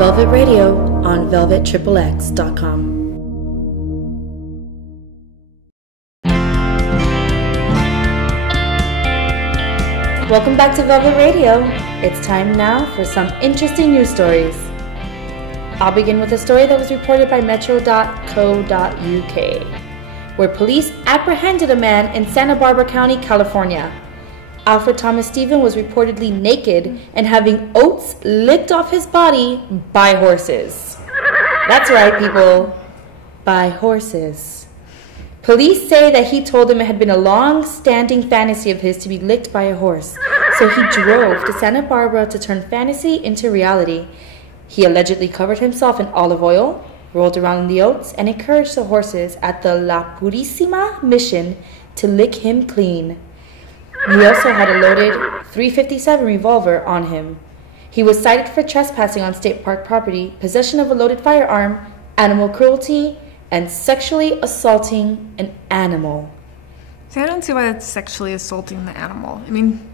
Velvet Radio on velvetxxx.com. Welcome back to Velvet Radio. It's time now for some interesting news stories. I'll begin with a story that was reported by metro.co.uk, where police apprehended a man in Santa Barbara County, California. Alfred Thomas Stephen was reportedly naked and having oats licked off his body by horses. That's right, people. By horses. Police say that he told them it had been a long-standing fantasy of his to be licked by a horse, so he drove to Santa Barbara to turn fantasy into reality. He allegedly covered himself in olive oil, rolled around in the oats, and encouraged the horses at the La Purísima mission to lick him clean. He also had a loaded .357 revolver on him. He was cited for trespassing on state park property, possession of a loaded firearm, animal cruelty, and sexually assaulting an animal. See, I don't see why that's sexually assaulting the animal. I mean,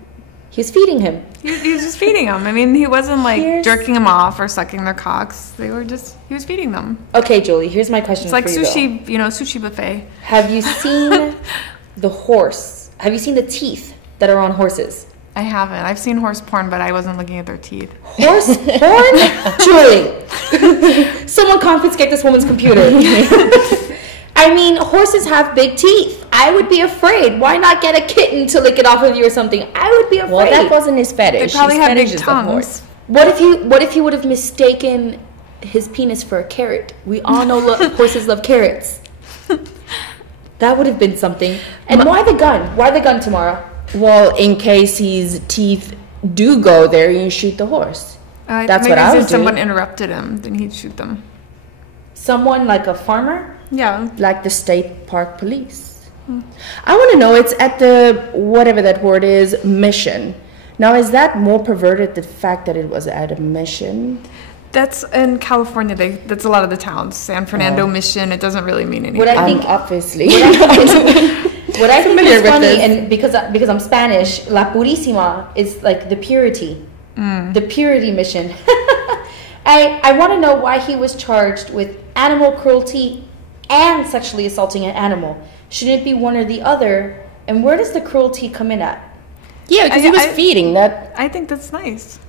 he was feeding him. He was just feeding him. I mean, he wasn't like jerking them off or sucking their cocks. He was feeding them. Okay, Julie, here's my question for you. It's like sushi, sushi buffet. Have you seen the horse? Have you seen the teeth that are on horses? I haven't. I've seen horse porn, but I wasn't looking at their teeth. Horse porn? Julie, someone confiscate this woman's computer. I mean, horses have big teeth. I would be afraid. Why not get a kitten to lick it off of you or something? I would be afraid. Well, that wasn't his fetish. They probably his have fetish big is tongues. What if he would have mistaken his penis for a carrot? We all know horses love carrots. That would have been something. And why the gun? Why the gun, Tamara? Well, in case his teeth do go there, you shoot the horse. That's what I would do. If someone interrupted him, then he'd shoot them. Someone like a farmer? Yeah. Like the state park police. I want to know, it's at the, whatever that word is, mission. Now, is that more perverted, the fact that it was at a mission? That's in California. That's a lot of the towns. San Fernando Mission. It doesn't really mean anything. What I think, obviously. What I think is funny, and because I'm Spanish, La Purísima is like the purity, the purity mission. I want to know why he was charged with animal cruelty and sexually assaulting an animal. Shouldn't it be one or the other? And where does the cruelty come in at? Yeah, because he was feeding that. I think that's nice.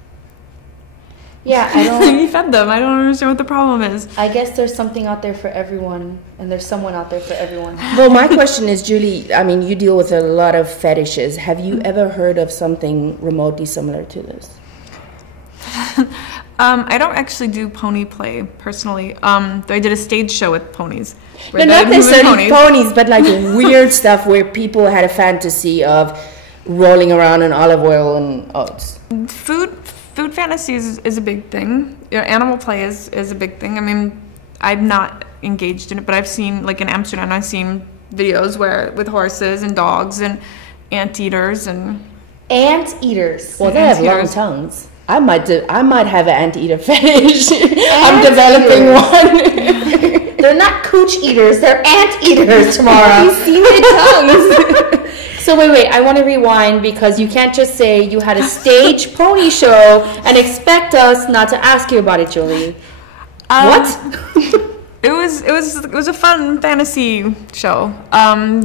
Yeah, I don't. He fed them. I don't understand what the problem is. I guess there's something out there for everyone, and there's someone out there for everyone. Well, my question is, Julie, I mean, you deal with a lot of fetishes. Have you ever heard of something remotely similar to this? I don't actually do pony play personally. Though I did a stage show with ponies. No, not necessarily ponies, but like weird stuff where people had a fantasy of rolling around in olive oil and oats. Food fantasies is a big thing. Animal play is a big thing. I mean, I'm not engaged in it, but I've seen, like in Amsterdam, I've seen videos with horses and dogs and anteaters and... Anteaters? Well, they have long tongues. I might have an anteater fetish. I'm developing one. They're not cooch eaters, they're anteaters, Tamara. Have you seen their tongues? So wait, I want to rewind because you can't just say you had a stage pony show and expect us not to ask you about it, Julie. What? It was a fun fantasy show.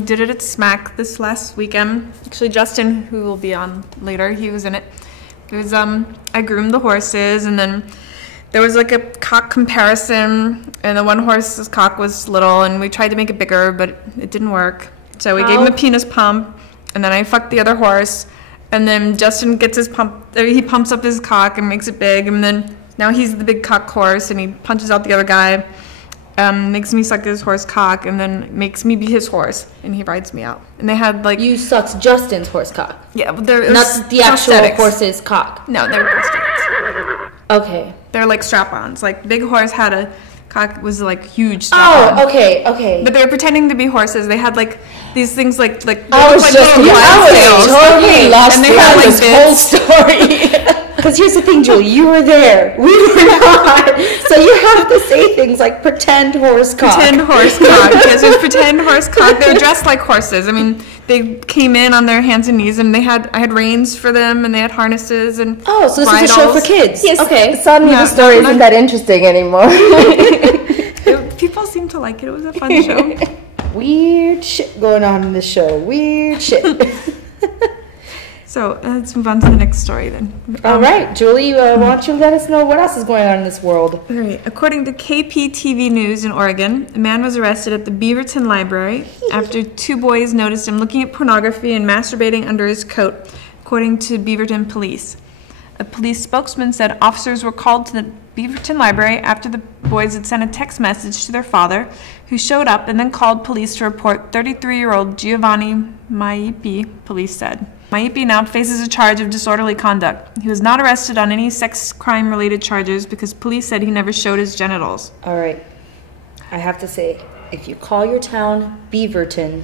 Did it at SMAC this last weekend. Actually, Justin, who will be on later, he was in it. It was I groomed the horses, and then there was like a cock comparison, and the one horse's cock was little, and we tried to make it bigger, but it didn't work. So we gave him a penis pump, and then I fucked the other horse, and then Justin gets his pump. He pumps up his cock and makes it big, and then now he's the big cock horse, and he punches out the other guy, makes me suck his horse cock, and then makes me be his horse, and he rides me out. And they had like you sucked Justin's horse cock. Yeah, but not the actual horse's cock. No, they're prosthetics. Okay, they're like strap-ons. Like big horse had a cock was like huge strap-on. Oh, okay. But they were pretending to be horses. They had like these things like I was totally lost and they had like this whole story. Because here's the thing, Julie, you were there. We were not. So So you have to say things like pretend horse cock. Pretend horse cock. Yes, it was pretend horse cock. They were dressed like horses. I mean, they came in on their hands and knees, and I had reins for them, and they had harnesses and Oh, so this is a show for kids. Yes. Okay. Suddenly the story isn't that interesting anymore. People seem to like it. It was a fun show. Weird shit going on in this show. Weird shit. So let's move on to the next story then. All right, Julie, why don't you let us know what else is going on in this world? All right. According to KPTV News in Oregon, a man was arrested at the Beaverton Library after two boys noticed him looking at pornography and masturbating under his coat, according to Beaverton police. A police spokesman said officers were called to the Beaverton Library after the boys had sent a text message to their father, who showed up and then called police to report 33-year-old Giovanni Maipi, police said. Maipi now faces a charge of disorderly conduct. He was not arrested on any sex crime-related charges because police said he never showed his genitals. All right. I have to say, if you call your town Beaverton,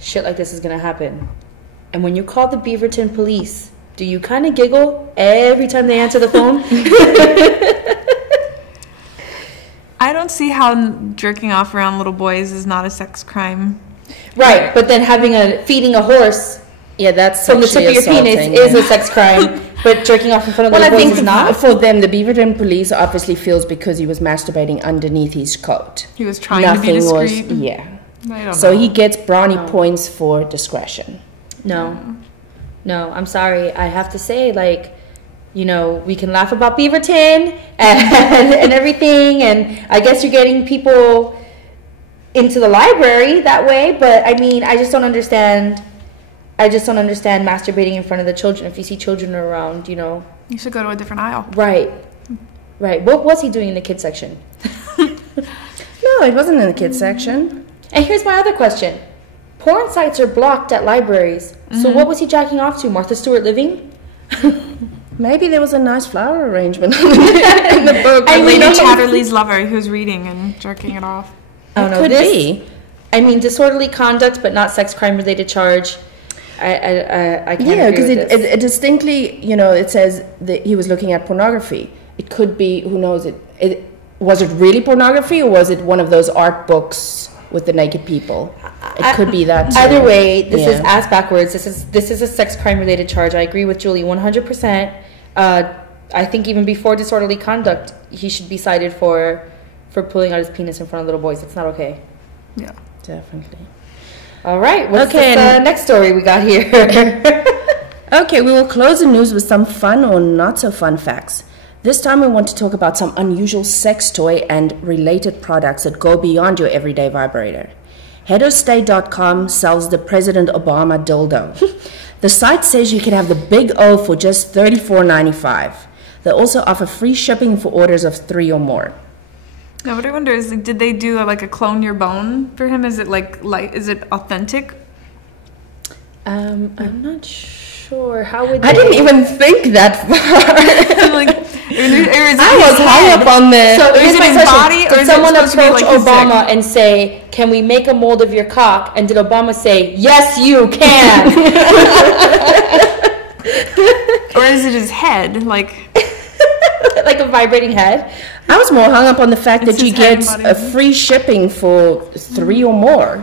shit like this is going to happen. And when you call the Beaverton police, do you kind of giggle every time they answer the phone? I don't see how jerking off around little boys is not a sex crime. Right, but then feeding a horse that's from the tip of your penis is a sex crime, but jerking off in front of little boys is not? For them, the Beaverton police obviously feels because he was masturbating underneath his coat. He was trying to be discreet. I don't know. He gets brownie points for discretion. No, I'm sorry. I have to say, we can laugh about Beaverton and everything, and I guess you're getting people into the library that way, but I mean, I just don't understand masturbating in front of the children. If you see children around, You should go to a different aisle. Right. What was he doing in the kids section? No, it wasn't in the kids section. And here's my other question. Porn sites are blocked at libraries. Mm-hmm. So what was he jacking off to? Martha Stewart Living? Maybe there was a nice flower arrangement in the book. And Lady Chatterley's lover who's reading and jerking it off. It could be. I mean, disorderly conduct, but not sex crime related charge. I can't agree because with this. it distinctly, it says that he was looking at pornography. It could be, who knows, was it really pornography, or was it one of those art books with the naked people? It could be that too. Either way, this is ass backwards. This is a sex crime related charge. I agree with Julie 100%. I think even before disorderly conduct, he should be cited for pulling out his penis in front of little boys. It's not okay. Yeah, definitely. All right. What's this next story we got here? Okay, we will close the news with some fun or not so fun facts. This time we want to talk about some unusual sex toy and related products that go beyond your everyday vibrator. Headofstate.com sells the President Obama dildo. The site says you can have the Big O for just $34.95. They also offer free shipping for orders of 3 or more. Now, what I wonder is, did they do a clone your bone for him? Is it is it authentic? I'm not sure. How would they? I didn't even think that far. I was high up on the. So is it his body, or did is someone it approach Obama and say, "Can we make a mold of your cock?" And did Obama say, "Yes, you can"? Or is it his head, like a vibrating head? I was more hung up on the fact that you get a free shipping for 3 or more.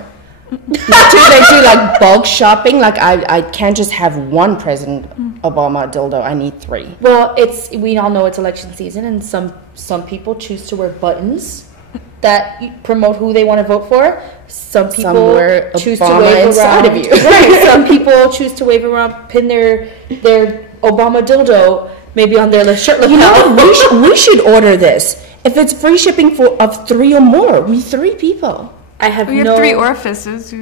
They do bulk shopping. I can't just have one President Obama dildo. I need 3. Well, we all know it's election season, and some people choose to wear buttons that promote who they want to vote for. Some people choose to wave around. Of you. Right. Some people choose to wave around, pin their Obama dildo maybe on their shirt lapel. We should order this. If it's free shipping of 3 or more, we 3 people. We have 3 orifices.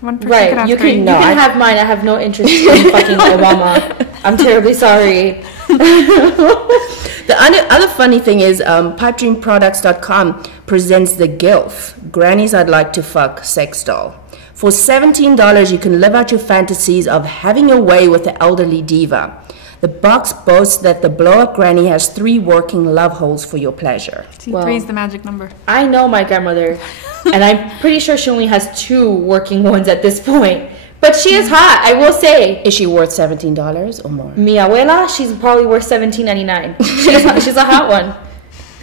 One person right. can have you 3. You can have mine. I have no interest in fucking Obama. I'm terribly sorry. The other funny thing is PipedreamProducts.com presents the GILF, Grannies I'd Like to Fuck sex doll. For $17, you can live out your fantasies of having your way with the elderly diva. The box boasts that the blow-up granny has 3 working love holes for your pleasure. See, 3 is the magic number. I know my grandmother, and I'm pretty sure she only has 2 working ones at this point. But she is hot, I will say. Is she worth $17 or more? Mi abuela, she's probably worth $17.99. She's a hot one.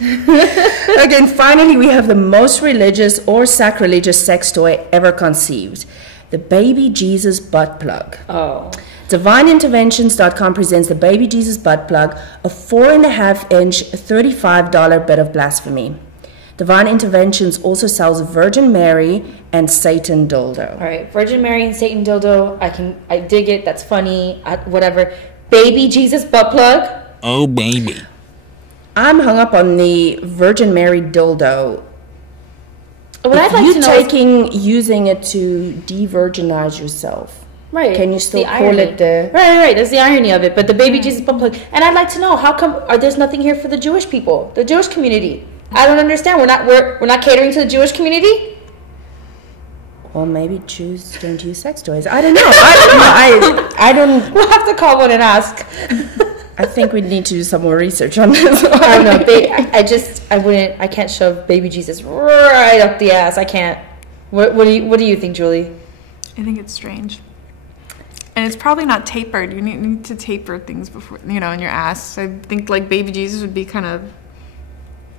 Again, finally, we have the most religious or sacrilegious sex toy ever conceived, the Baby Jesus butt plug. Oh. DivineInterventions.com presents the Baby Jesus butt plug, a 4.5-inch, $35 bit of blasphemy. Divine Interventions also sells Virgin Mary and Satan dildo. All right, Virgin Mary and Satan dildo. I dig it. That's funny. Whatever. Baby Jesus butt plug. Oh, baby. I'm hung up on the Virgin Mary dildo. What I'd like to know using it to de-virginize yourself. Right. Can you still call irony. it the... Right. That's the irony of it. But the Baby Jesus butt plug. And I'd like to know, how come there's nothing here for the Jewish people, the Jewish community? I don't understand. We're not catering to the Jewish community? Well, maybe Jews don't use sex toys. I don't know. I don't... We'll have to call one and ask. I think we need to do some more research on this. I don't know. I can't shove Baby Jesus right up the ass. I can't. What do you think, Julie? I think it's strange. And it's probably not tapered. You need to taper things before, in your ass. I think like Baby Jesus would be kind of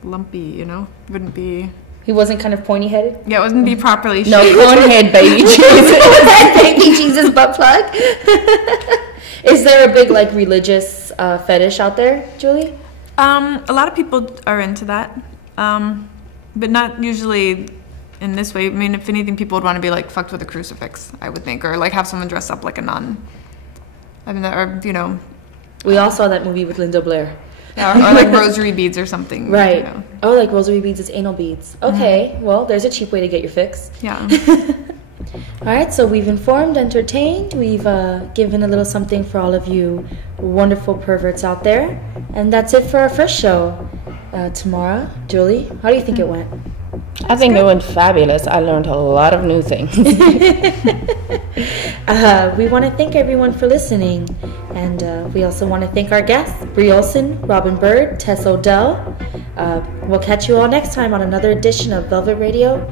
lumpy, wouldn't be. He wasn't kind of pointy-headed? Yeah, it wouldn't be properly shaped. No, conehead Baby Jesus. Baby Jesus butt plug? Is there a big religious fetish out there, Julie? A lot of people are into that, but not usually in this way. I mean, if anything, people would want to be fucked with a crucifix, I would think, or have someone dress up like a nun. I mean, We all saw that movie with Linda Blair. Yeah, or rosary beads or something. Right. Oh, like rosary beads is anal beads. Okay, well, there's a cheap way to get your fix. Yeah. All right, so we've informed, entertained, we've given a little something for all of you wonderful perverts out there. And that's it for our first show. Tamara, Julie, how do you think it went? I think it went fabulous. I learned a lot of new things. We want to thank everyone for listening. And we also want to thank our guests, Brie Olson, Robin Bird, Tess Odell. We'll catch you all next time on another edition of Velvet Radio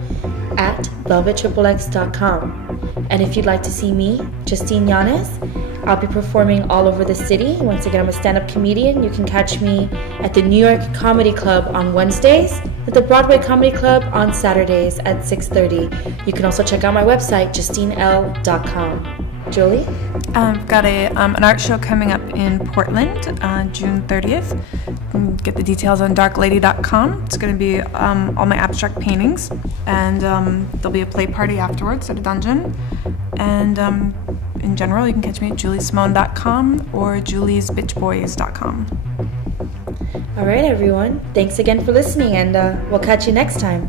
at velvetxxx.com. And if you'd like to see me, Justine Llanes, I'll be performing all over the city. Once again, I'm a stand-up comedian. You can catch me at the New York Comedy Club on Wednesdays, at the Broadway Comedy Club on Saturdays at 6:30. You can also check out my website, justinel.com. Julie? I've got an art show coming up in Portland, June 30th. You can get the details on darklady.com. It's going to be all my abstract paintings, and there'll be a play party afterwards at a dungeon. And in general, you can catch me at juliesimone.com or juliesbitchboys.com. All right, everyone. Thanks again for listening, and we'll catch you next time.